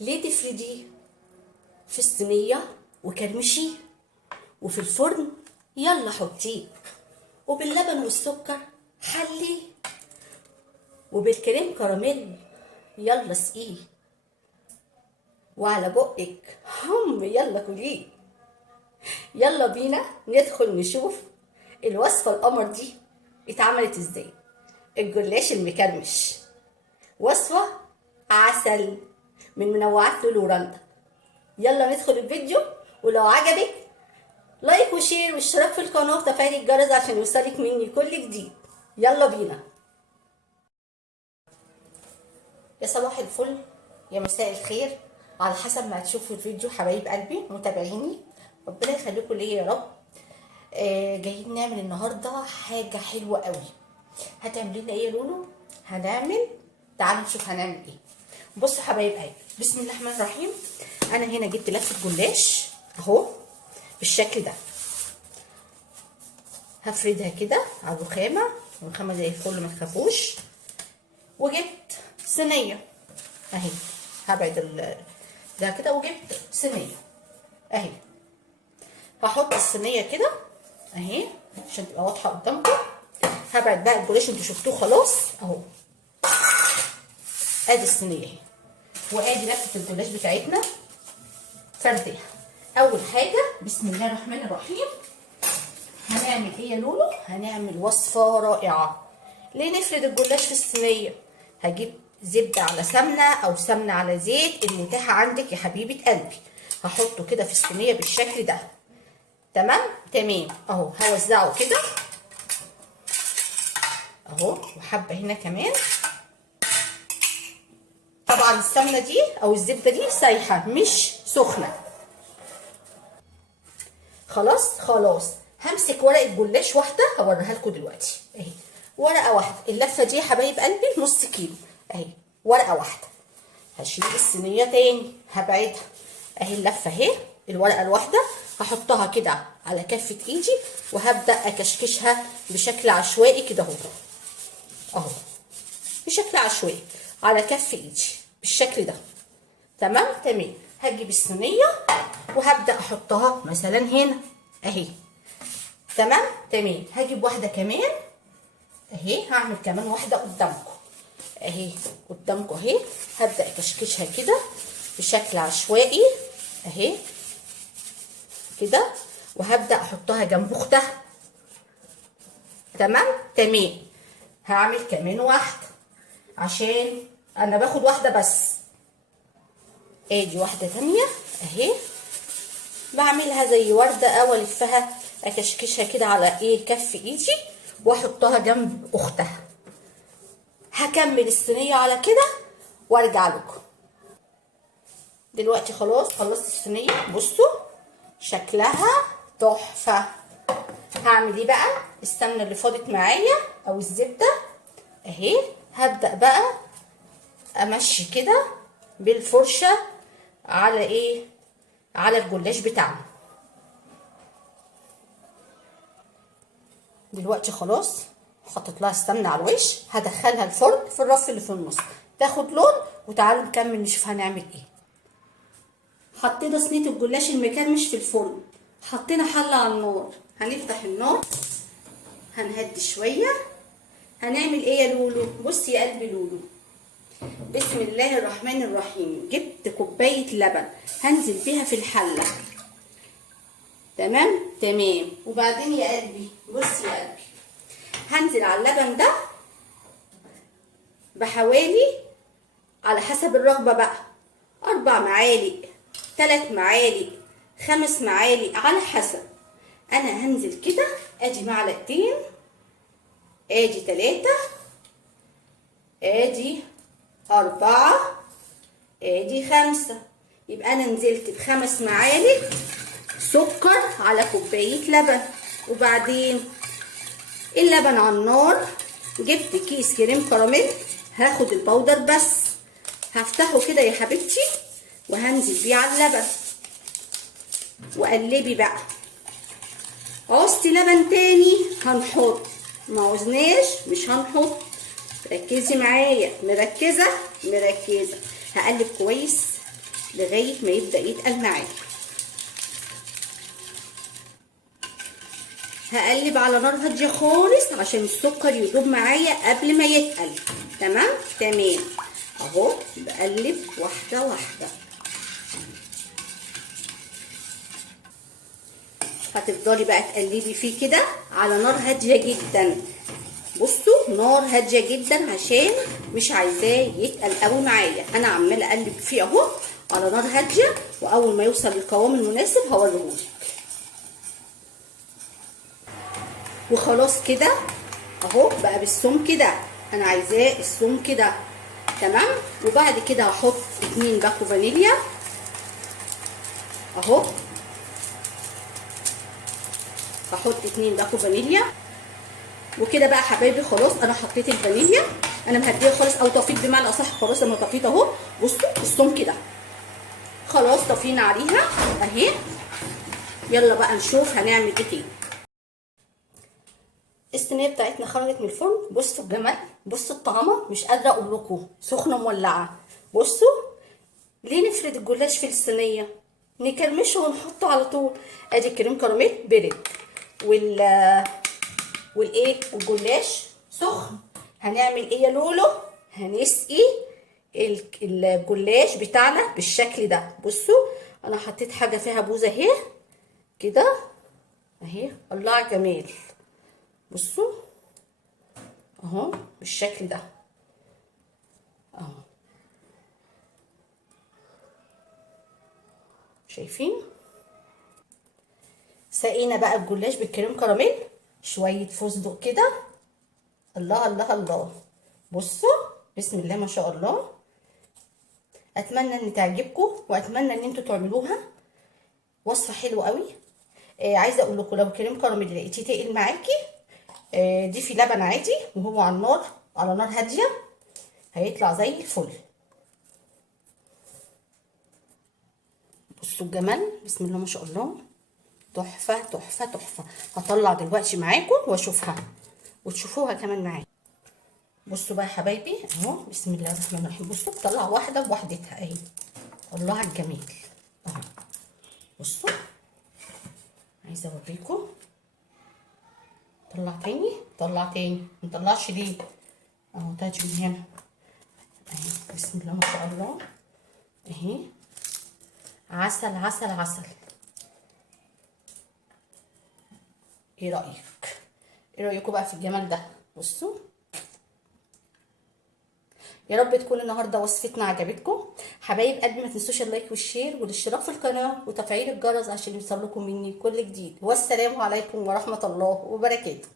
ليه تفرديه في الصينية وكرمشيه، وفي الفرن يلا حطيه، وباللبن والسكر حليه، وبالكريم كراميل يلا اسقيه، وعلى بقك يلا كليه. يلا بينا ندخل نشوف الوصفة القمر دي اتعملت ازاي. الجلاش المكرمش، وصفة عسل من منوعات لولو ورندا. يلا ندخل الفيديو، ولو عجبك لايك وشير واشتراك في القناة وتفعيل الجرس عشان يوصلك مني كل جديد. يلا بينا. يا صباح الفل، يا مساء الخير، على حسب ما هتشوفوا الفيديو حبايب قلبي متابعيني، ربنا يخليكم ليا يا رب. جايين نعمل النهارده حاجه حلوه قوي. هتعملي لنا ايه يا لولو؟ تعالوا نشوف هنعمل ايه. بصوا حبايب قلبي، بسم الله الرحمن الرحيم. انا هنا جبت لفه جلاش اهو بالشكل ده، هفردها كده على الرخامه زي الفل ما تخافوش. وجبت صينيه اهي، هبعد ده كده، وجبت صينيه اهي. هحط الصينيه كده اهي عشان تبقى واضحه قدامكم. هبعد بقى الجلاش، انتوا شفتوه خلاص اهو. ادي الصينيه اهي، وادي لفه الجلاش بتاعتنا فرديها. اول حاجه بسم الله الرحمن الرحيم، هنعمل ايه يا لولو؟ هنعمل وصفه رائعه. ليه نفرد الجلاش في الصينيه؟ هجيب زبده على سمنه او سمنه على زيت، المتاحه عندك يا حبيبه قلبي. هحطه كده في الصينيه بالشكل ده. تمام اهو. هوزعه كده اهو، وحبه هنا كمان. طبعا السمنه دي او الزبده دي سايحه مش سخنه. خلاص همسك ورقه جلاش واحده هوريها لكم دلوقتي اهي. ورقه واحده، اللفه دي يا حبايب قلبي نص كيلو اهي، ورقه واحده. هشيل الصينيه تاني، هبعدها اهي. اللفه اهي، الورقه الواحده هحطها كده على كفه ايدي، وهبدا اكشكشها بشكل عشوائي كده اهو، بشكل عشوائي على كف ايدي بالشكل ده. تمام. هجيب الصينيه وهبدا احطها مثلا هنا اهي. تمام. هجيب واحده كمان اهي، هعمل كمان واحده قدامكم اهي، اهي. هبدا اكشكشها كده بشكل عشوائي اهي كده، وهبدا احطها جنب اختها. تمام. هعمل كمان واحده عشان انا باخد واحده بس. ادي واحده تانيه اهي، بعملها زي ورده او الفها، اكشكشها كده على كف ايدي واحطها جنب اختها. هكمل الصينيه على كده وارجع لكم. دلوقتي خلاص خلصت الصينيه، بصوا شكلها تحفه. هعمل ايه بقى؟ السمنه اللي فاضت معايا او الزبده اهي، هبدا بقى امشي كده بالفرشه على على الجلاش بتاعنا. دلوقتي خلاص حطيت لها السمنه على الوش، هدخلها الفرن في الرف اللي في النص تاخد لون، وتعالوا نكمل نشوف هنعمل ايه. حطينا صينيه الجلاش المكرمش في الفرن، حطينا حله على النار. هنفتح النار، هنهدي شويه. هنعمل ايه يا لولو؟ بصي يا قلبي لولو، بسم الله الرحمن الرحيم. جبت كوبايه لبن هنزل بيها في الحله. تمام. وبعدين يا قلبي، بصي يا قلبي، هنزل على اللبن ده بحوالي على حسب الرغبه بقى 4 معالق، 3 معالق، 5 معالق على حسب. انا هنزل كده، ادي معلقتين، ادي 3، ادي 4، ادي 5. يبقى انا نزلت ب5 معالق سكر على كوبايه لبن. وبعدين اللبن على النار، جبت كيس كريم كراميل، هاخد البودر بس، هفتحه كده يا حبيبتي وهنزل بيه على اللبن وقلبي بقى. عوزتي لبن تاني هنحط، ما عوزناش مش هنحط. ركزي معايا، مركزه. هقلب كويس لغايه ما يبدا يتقل معايا. هقلب على نار هاديه خالص عشان السكر يدوب معايا قبل ما يتقل. تمام تمام اهو بقلب واحده واحده. هتفضلي بقى تقلبي فيه كده على نار هاديه جدا. بصوا نار هاديه جدا عشان مش عايزاه يتقل قوي معايا. انا عماله اقلب فيه اهو على نار هاديه، واول ما يوصل للقوام المناسب هوريهولك. وخلاص كده اهو بقى بالسمك ده، انا عايزاه السمك ده. تمام. وبعد كده هحط 2 باكو فانيليا اهو، هحط 2 باكو فانيليا. وكده بقى حبايبي خلاص انا حطيت الفانيليا، انا مهديه خالص او طفيت بمعنى اصح. خلاص انا طفيت اهو. بصوا السمك ده خلاص طفينا عليها اهي. يلا بقى نشوف هنعمل ايه تاني. الصينيه بتاعتنا خرجت من الفرن. بصوا الجمال، بصوا الطعامه، مش قادره اقول لكم سخنه مولعه. بصوا ليه نفرد الجلاش في الصينيه، نكرمشه ونحطه على طول. ادي الكريم كراميل برد والايه والجلاش سخن. هنعمل ايه يا لولو؟ هنسقي الجلاش بتاعنا بالشكل ده. بصوا انا حطيت حاجه فيها بوزه اهي كده اهي. الله على الجمال. بصوا اهو بالشكل ده اهو، شايفين؟ سقينا بقى الجلاش بالكريم كراميل، شويه فستق كده. الله الله الله. بصوا بسم الله ما شاء الله. اتمنى ان تعجبكم واتمنى ان انتوا تعملوها. وصفه حلوه قوي. عايزه اقول لكم لو الكريم كراميل لقيتيه تقل معاكي، ضيفي لبن عادي وهو على النار، على نار هاديه، هيطلع زي الفل. بصوا الجمال بسم الله ما شاء الله، تحفه تحفه تحفه. هطلع دلوقتي معاكم واشوفها وتشوفوها كمان معايا. بصوا بقى يا حبايبي اهو بسم الله الرحمن الرحيم. بصوا بطلع واحده بوحدتها اهي. الله على الجمال اهو. بصوا عايزه اوريكم. طلع تاني طلع تاني، مطلعش ليه اهو. تاج من هنا اهي بسم الله ما شاء الله اهي. عسل عسل عسل. ايه رايك؟ ايه رايكم بقى في الجمال ده؟ بصوا يا رب تكون النهارده وصفتنا عجبتكم. حبايب قلبي ما تنسوش اللايك والشير والاشتراك في القناه وتفعيل الجرس عشان يوصلكم مني كل جديد. والسلام عليكم ورحمه الله وبركاته.